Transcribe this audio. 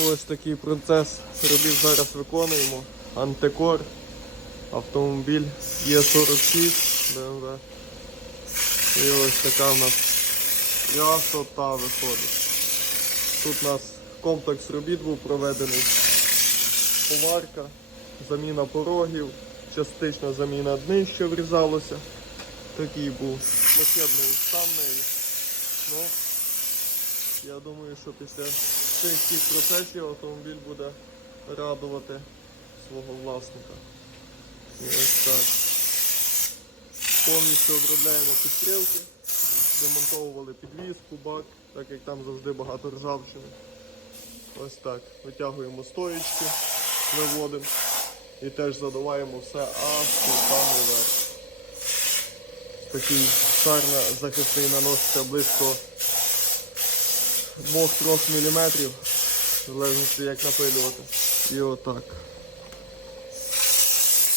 Ось такий процес робіт зараз виконуємо. Антикор, автомобіль Є46 BMW. І ось така в нас красота виходить. Тут у нас комплекс робіт був проведений. Поварка, заміна порогів, частична заміна днища врізалося. Такий був плачебний стан неї. Ну, я думаю, що після цих всіх процесів автомобіль буде радувати свого власника. І ось так. Повністю обробляємо підстрілки, демонтовували підвіску, бак, так як там завжди багато ржавчини. Ось так. Витягуємо стоїчки, виводимо і теж задуваємо все аж самого верху. Такий шар захисний наноситься близько 2-3 мм, в залежності як напилювати. І отак.